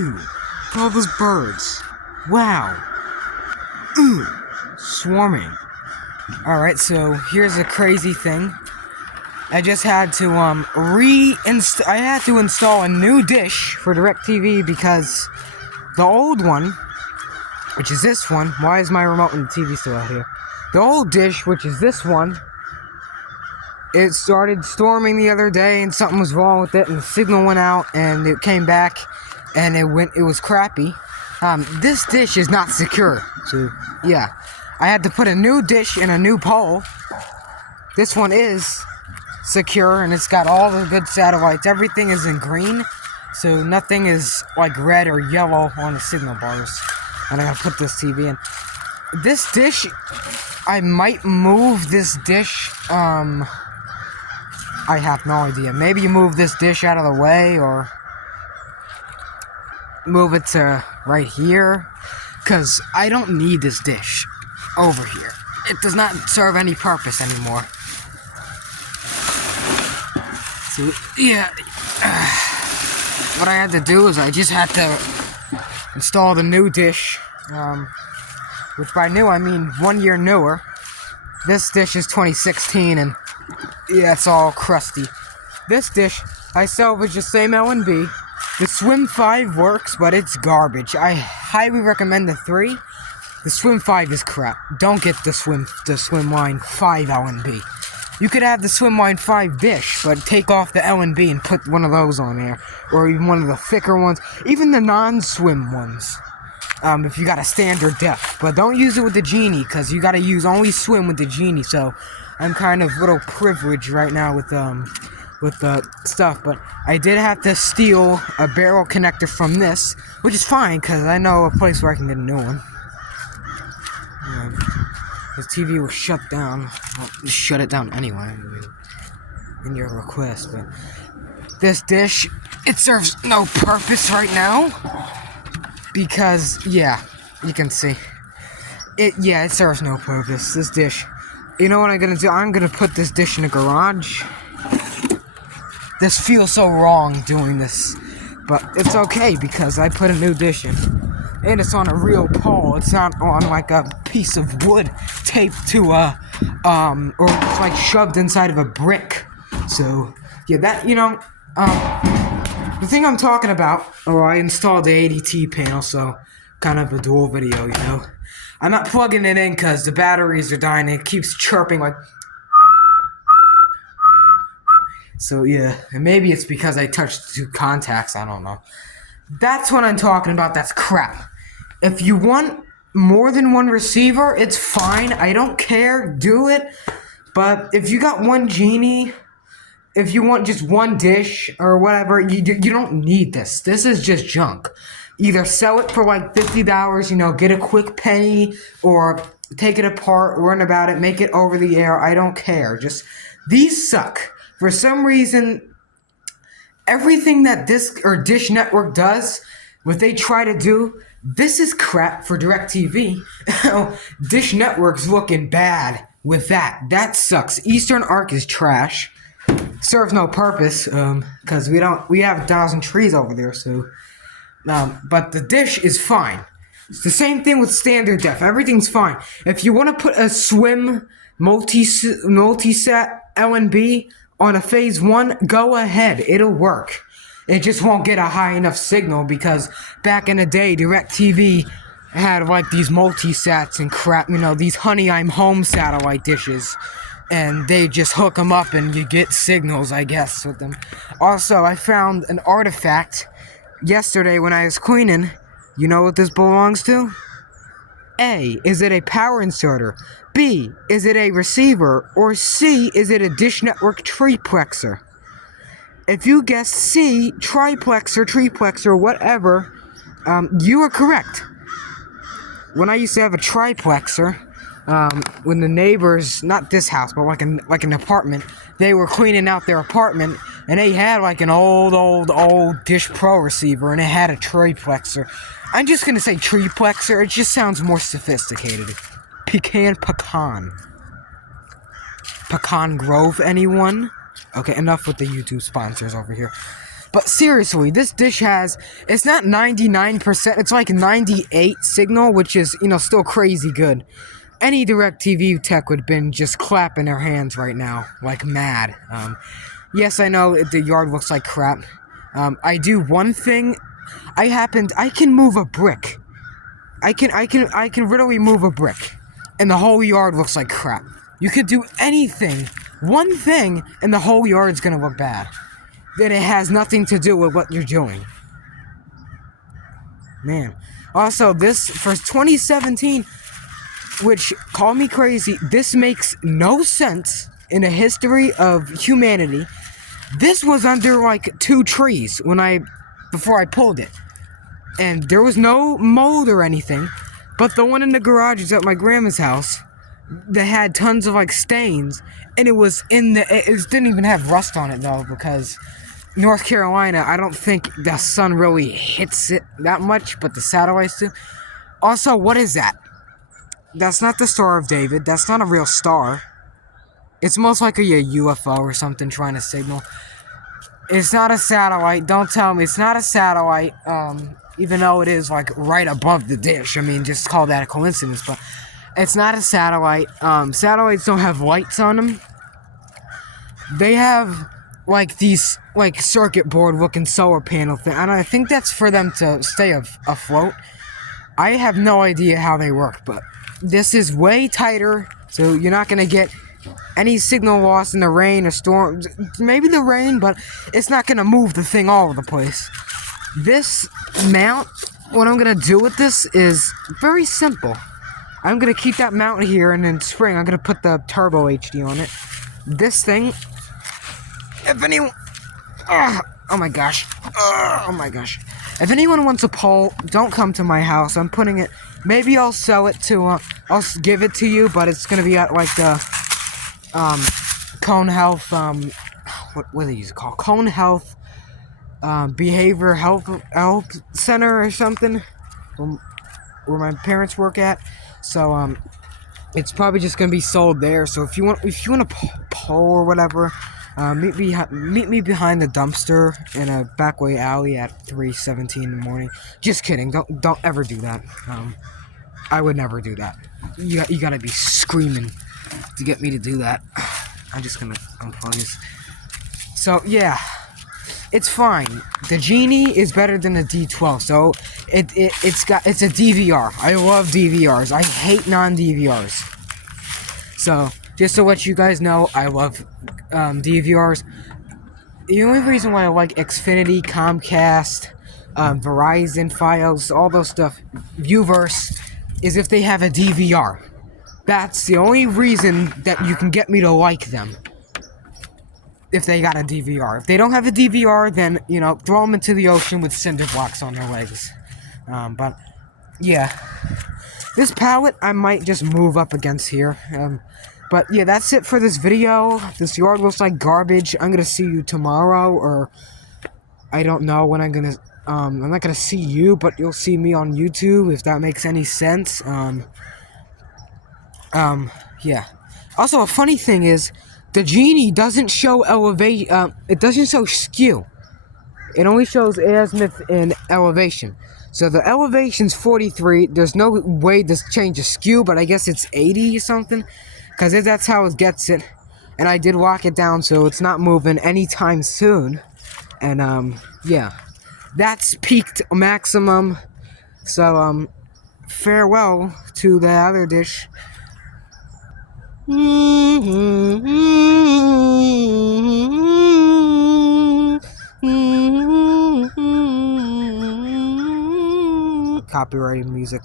Ew. All those birds. Wow. Swarming. Alright, so here's a crazy thing. I just had to I had to install a new dish for Directv because the old one, which is this one, why is my remote and the TV still out here? The old dish, which is this one, it started storming the other day and something was wrong with it and the signal went out and it came back and it was crappy. This dish is not secure, so yeah. I had to put a new dish in a new pole. This one is secure and it's got all the good satellites. Everything is in green, so nothing is like red or yellow on the signal bars. And I gotta put this TV in. This dish, I might move this dish. I have no idea. Maybe you move this dish out of the way or move it to right here, because I don't need this dish over here. It does not serve any purpose anymore. So, yeah. What I had to do is I just had to install the new dish, which by new I mean 1 year newer. This dish is 2016 and yeah, it's all crusty. This dish, I salvaged the same L&B. The Swim 5 works, but it's garbage. I highly recommend the 3. The Swim 5 is crap. Don't get the Swim Line 5 L&B. You could have the Swim Line 5 dish, but take off the L&B and put one of those on there. Or even one of the thicker ones. Even the non-swim ones. If you got a standard depth. But don't use it with the Genie, because you gotta use only swim with the Genie. So, I'm kind of a little privileged right now with the stuff. But I did have to steal a barrel connector from this, which is fine, because I know a place where I can get a new one. This TV was shut down. Well, just shut it down anyway, in your request. But this dish, it serves no purpose right now. Because, yeah, you can see. It serves no purpose. This dish. You know what I'm gonna do? I'm gonna put this dish in the garage. This feels so wrong doing this. But it's okay because I put a new dish in. And it's on a real pole. It's not on like a piece of wood taped to or it's like shoved inside of a brick. So, yeah, that, the thing I'm talking about, I installed the ADT panel, so kind of a dual video, I'm not plugging it in because the batteries are dying and it keeps chirping like. So, yeah, and maybe it's because I touched 2 contacts, I don't know. That's what I'm talking about, that's crap. If you want more than one receiver, it's fine, I don't care, do it. But if you got one Genie, if you want just one dish or whatever, you don't need this. This is just junk. Either sell it for like $50, get a quick penny, or take it apart, learn about it, make it over the air, I don't care. Just, these suck. For some reason, everything that Dish Network does, what they try to do, this is crap for Directv. Dish Network's looking bad with that. That sucks. Eastern Arc is trash. Serves no purpose, because we have 1,000 trees over there, so. But the dish is fine. It's the same thing with standard def. Everything's fine. If you want to put a swim multi-set L&B on a phase 1, go ahead. It'll work. It just won't get a high enough signal because back in the day, Directv had like these multi-sats and crap, these Honey I'm Home satellite dishes. And they just hook them up and you get signals, I guess, with them. Also, I found an artifact yesterday when I was cleaning. You know what this belongs to? A, is it a power inserter? B, is it a receiver? Or C, is it a Dish Network triplexer? If you guess C, triplexer, whatever, you are correct. When I used to have a triplexer, when the neighbors, not this house, but like an apartment, they were cleaning out their apartment, and they had like an old Dish Pro receiver, and it had a triplexer. I'm just gonna say triplexer, it just sounds more sophisticated. Pecan Grove, anyone? Okay, enough with the YouTube sponsors over here. But seriously, this dish has, it's not 99%, it's like 98 signal, which is, still crazy good. Any DirecTV tech would have been just clapping their hands right now, like mad. Yes, I know the yard looks like crap. I do one thing. I can move a brick. I can literally move a brick, and the whole yard looks like crap. You could do anything, one thing, and the whole yard's gonna look bad. Then it has nothing to do with what you're doing. Man. Also, this, for 2017, which, call me crazy, this makes no sense in the history of humanity. This was under, like, 2 trees before I pulled it. And there was no mold or anything, but the one in the garage is at my grandma's house that had tons of, like, stains, and it didn't even have rust on it, though, because North Carolina, I don't think the sun really hits it that much, but the satellites do. Also, what is that? That's not the Star of David. That's not a real star. It's most likely a UFO or something trying to signal. It's not a satellite. Don't tell me it's not a satellite. Even though it is, like, right above the dish. I mean, just call that a coincidence, but it's not a satellite. Satellites don't have lights on them. They have, like, these, like, circuit board looking solar panel thing. And I think that's for them to stay afloat. I have no idea how they work, but this is way tighter, so you're not gonna get any signal loss in the rain or storm. Maybe the rain, but it's not gonna move the thing all over the place. This mount, what I'm gonna do with this is very simple. I'm gonna keep that mount here, and in spring I'm gonna put the Turbo HD on it. This thing, if anyone, oh my gosh, if anyone wants a pole, don't come to my house. I'm putting it, maybe I'll sell it to, I'll give it to you, but it's gonna be at, like, the, Cone Health, what do you call Cone Health, Behavior Health Center or something, where my parents work at. So, it's probably just gonna be sold there. So if you want a pole or whatever, meet me behind the dumpster in a backway alley at 3:17 in the morning. Just kidding. Don't ever do that. I would never do that. You gotta be screaming to get me to do that. I'm just gonna unplug this. So yeah, it's fine. The Genie is better than the D12. So it's a DVR. I love DVRs. I hate non-DVRs. So just to let you guys know, I love DVRs. The only reason why I like Xfinity, Comcast, Verizon, Fios, all those stuff, Uverse, is if they have a DVR. That's the only reason that you can get me to like them. If they got a DVR. If they don't have a DVR, then, throw them into the ocean with cinder blocks on their legs. But, yeah. This pallet, I might just move up against here. But, yeah, that's it for this video. This yard looks like garbage. I'm gonna see you tomorrow, or I don't know when I'm gonna, I'm not gonna see you, but you'll see me on YouTube, if that makes any sense. Yeah. Also, a funny thing is, the Genie doesn't show elevation, it doesn't show skew. It only shows azimuth and elevation. So the elevation's 43, there's no way to change the skew, but I guess it's 80 or something, because that's how it gets it. And I did lock it down, so it's not moving anytime soon. And, yeah. That's peaked maximum. So, farewell to the other dish. Copyrighted music.